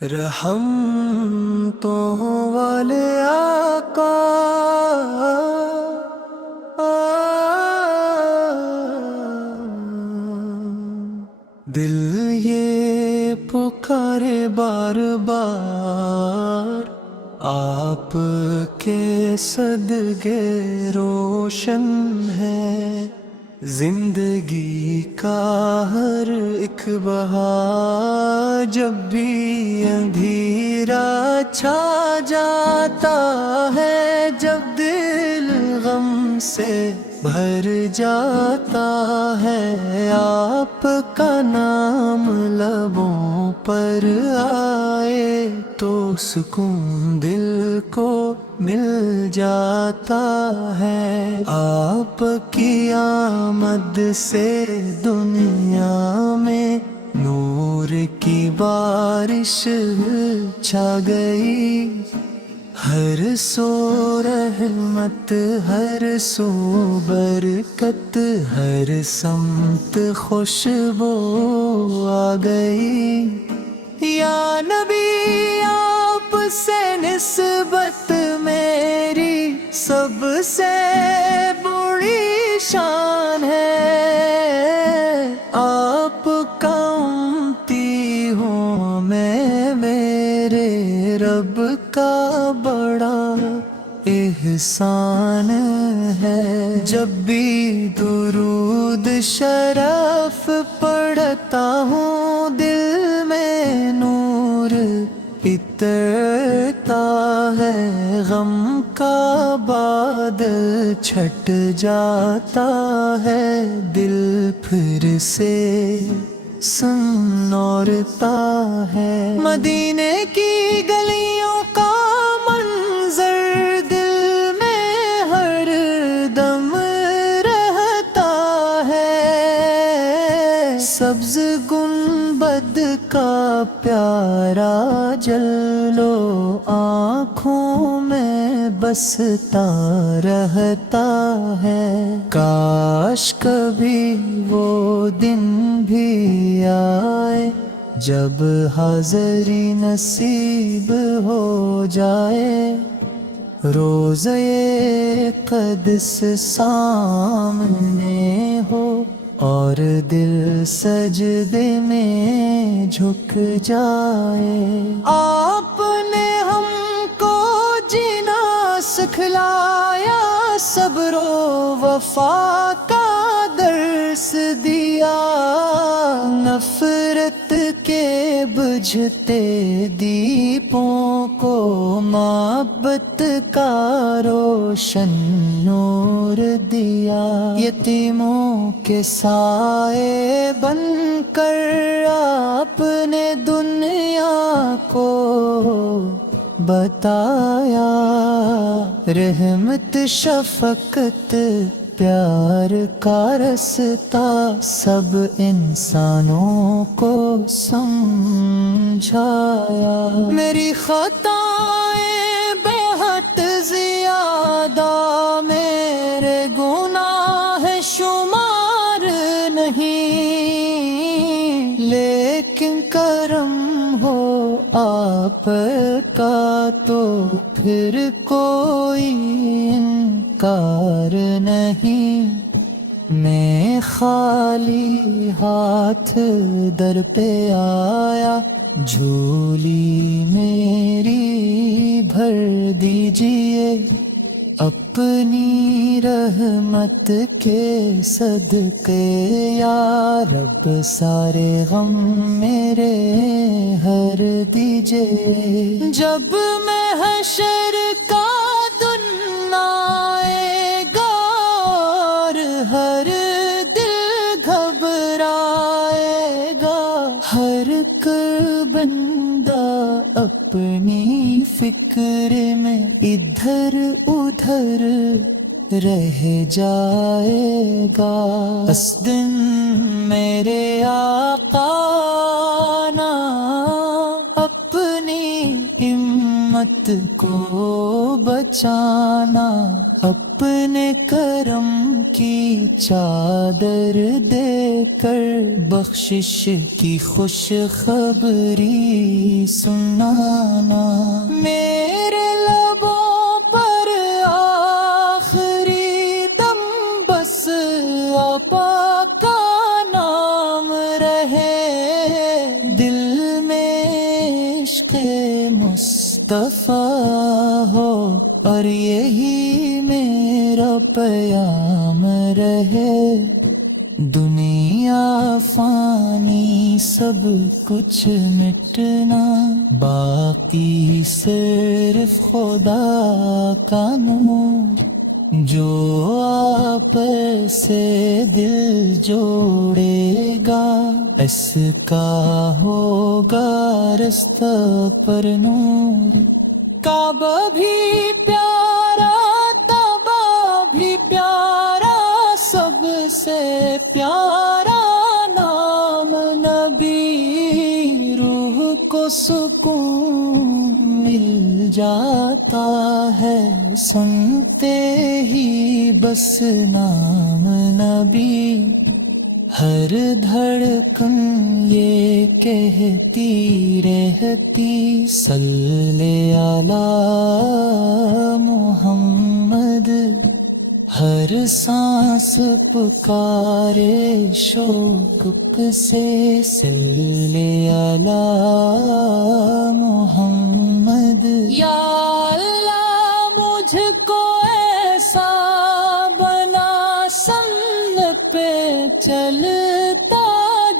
रहमतों वाले आका दिल ये पुकारे बार बार आपके सदके रोशन है जिंदगी का हर एक बहार। जब भी अंधेरा छा जाता है, जब दिल गम से भर जाता है, आपका नाम लबों पर आए तो सुकून दिल को मिल जाता है। आपकी आमद से दुनिया में नूर की बारिश छा गई। हर सो रहमत, हर सो बरकत, हर समत खुशबू आ गई। या नबी आपसे निस्बत मेरी सबसे बड़ी शान है। आपका उम्मती हूँ मैं, मेरे रब का बड़ा एहसान है। जब भी दुरूद शरफ पढ़ता हूँ, दिल में नूर इतरता है। गम का बादल छट जाता है, दिल फिर से सनौरता है। मदीने की गलियों का मंजर दिल में हर दम रहता है। सब्ज गुंबद का प्यारा जलो आँखों में बसता रहता है। काश कभी वो दिन भी आए जब हाज़री नसीब हो जाए। रोज़े क़ुद्स सामने हो और दिल सजदे में झुक जाए। आपने हमको जीना सिखलाया, सब्रो वफा का दर्स दिया। नफरत के बुझते दीपों को मोहब्बत का रोशन नूर दिया। यतीमों के साए बनकर आपने दुनिया को बताया। रहमत शफकत प्यार का रास्ता सब इंसानों को समझाया। मेरी खताएं बेहद ज़्यादा, मेरे गुनाह शुमार नहीं, लेकिन करम हो आपका तो फिर कोई इनकार नहीं। मैं खाली हाथ दर पे आया, झोली मेरी भर दीजिए। अपनी रहमत के सदके या रब सारे गम मेरे हर दीजिए। जब मैं हशर का दिन आएगा और हर दिल घबराएगा, हर कर बंदा अपनी फिक्र में इधर उधर रह जाएगा। उस दिन मेरे आका ना अपनी हिम्मत को बचाना, अपने करम کی چادر دے کر بخشش کی خوش خبری سنانا، میرے لبوں پر آخری دم بس آقا کا نام رہے، دل میں عشق مصطفیٰ ہو اور یہی میرا پیام رہے، دنیا فانی سب کچھ مٹنا، باقی صرف خدا کا نور، جو آپ سے دل جوڑے گا اس کا ہوگا رستہ پر نور، کعبہ بھی پیارا تبا بھی پیارا، سب سے پیارا نام نبی، روح کو سکون مل جاتا ہے سنتے ہی بس نام نبی، ہر دھڑکن یہ کہتی رہتی صلی علی محمد، ہر سانس پکارے شوق سے صلی علی محمد، یا اللہ مجھ کو ایسا بنا سنت پہ چلتا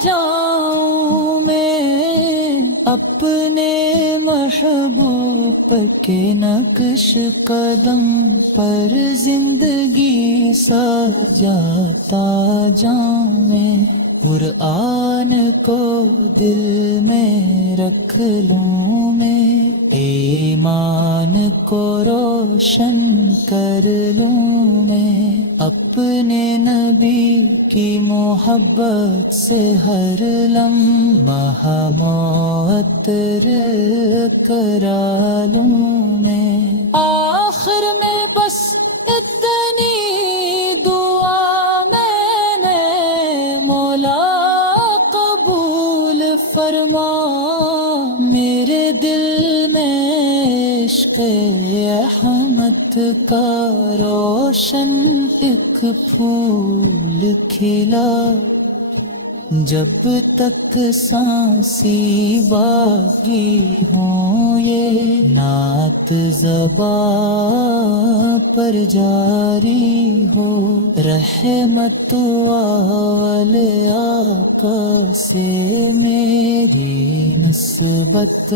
جاؤں میں، اپنے محبوب کے نقش قدم پر زندگی سجاتا جاؤں میں، قرآن کو دل میں رکھ لوں میں، ایمان کو روشن کر لوں میں، اپنے نبی کی محبت سے ہر لمحہ معطر کرا لوں میں، آخر میں بس اتنی دعا میں نے مولا قبول فرما، میرے دل میں عشق احمد کا روشن ایک پھول کھلا، جب تک سانسی باقی ہوں یہ نعت زباں پر جاری ہو، رحمت اول آقا سے میری نسبت